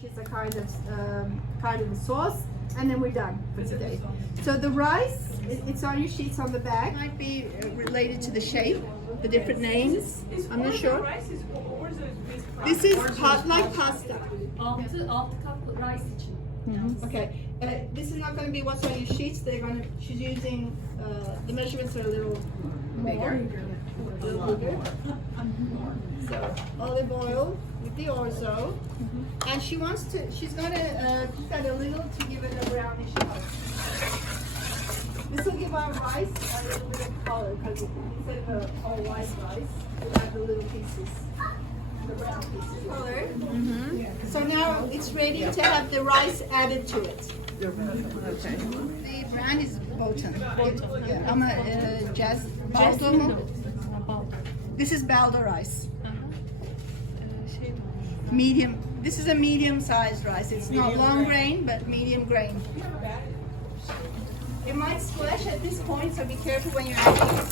which is a kind of a sauce, and then we're done for today. So the rice, it's on your sheets on the back. Might be related to the shape, the different names. I'm not sure. This is like pasta. 6 kap rice için. Okay, this is not going to be what's on your sheets. She's using the measurements are a little bigger. So olive oil with the orzo, and she's going to cook that a little to give it a brownish color. This will give our rice a little bit of color because instead of a all white rice, we have the little pieces. The brown pieces color. So now it's ready to have the rice added to it. Okay. The brand is Bolton. Yeah, I'm a jazz baldo. This is baldo rice. Medium. This is a medium-sized rice. It's not long grain, but medium grain. It might splash at this point, so be careful when you're adding it.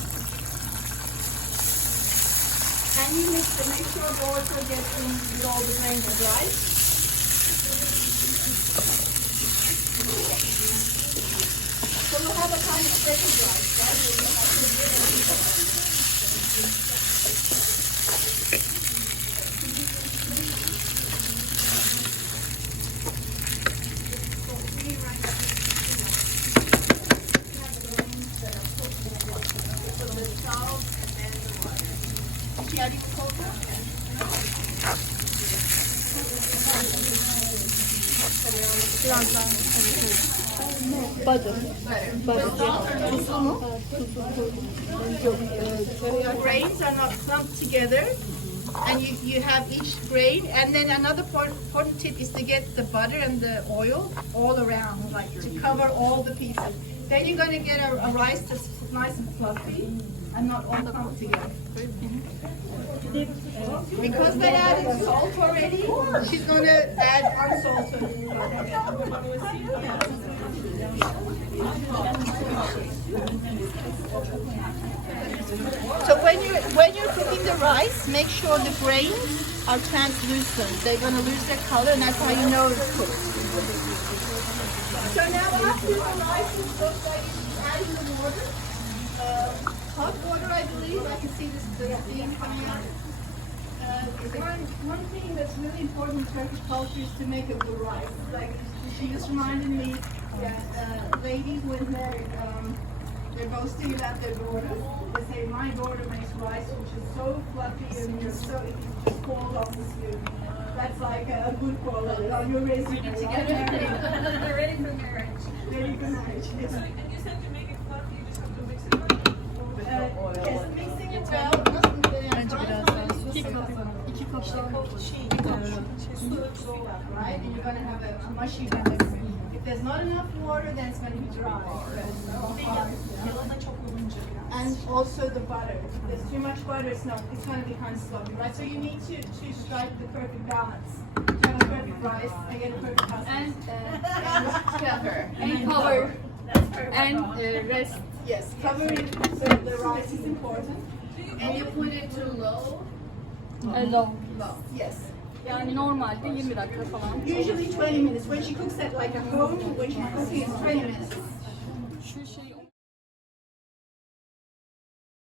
And you make sure water gets in with all the grains of rice. So we'll have a kind of second rice, right? Grains are not clumped together, and you have each grain. And then another important tip is to get the butter and the oil all around, like to cover all the pieces. Then you're going to get a rice that's nice and fluffy and not all clumped together. Because they added salt already, she's going to add unsalted butter. So when you're cooking the rice, make sure the grains are translucent. They're going to lose their color, and that's how you know it's cooked. So now after the rice is cooked, I add the water. Hot water, I believe. I can see this steam coming out. One thing that's really important in Turkish culture is to make a good rice. Like she just reminded me that ladies when they're boasting about their daughter, they say, "My daughter makes rice which is so fluffy and just so it just falls off the spoon." That's like a good quality. Oh, you're ready to get married. They're ready for marriage. Ready for marriage. Yes. And you said to make it fluffy, you just have to mix it up. Yes, mixing it well. Bence biraz daha sus. 2 kap. 2 kap. Right? And you're going to have a mushy batter. If there's not enough water, then it's going to be dry. And also the butter. If there's too much butter, it's going to be kind of sloppy, right? So you need to strike the perfect balance. You have a perfect rice, I get a perfect balance. And cover. and cover. And rest. Yes, covering the rice is important. And you put it to low. Low. Low, yes. Yani normalde 20 dakika falan. Usually 20 minutes. When she cooks at like a home, when she's cooking, it's 20 minutes.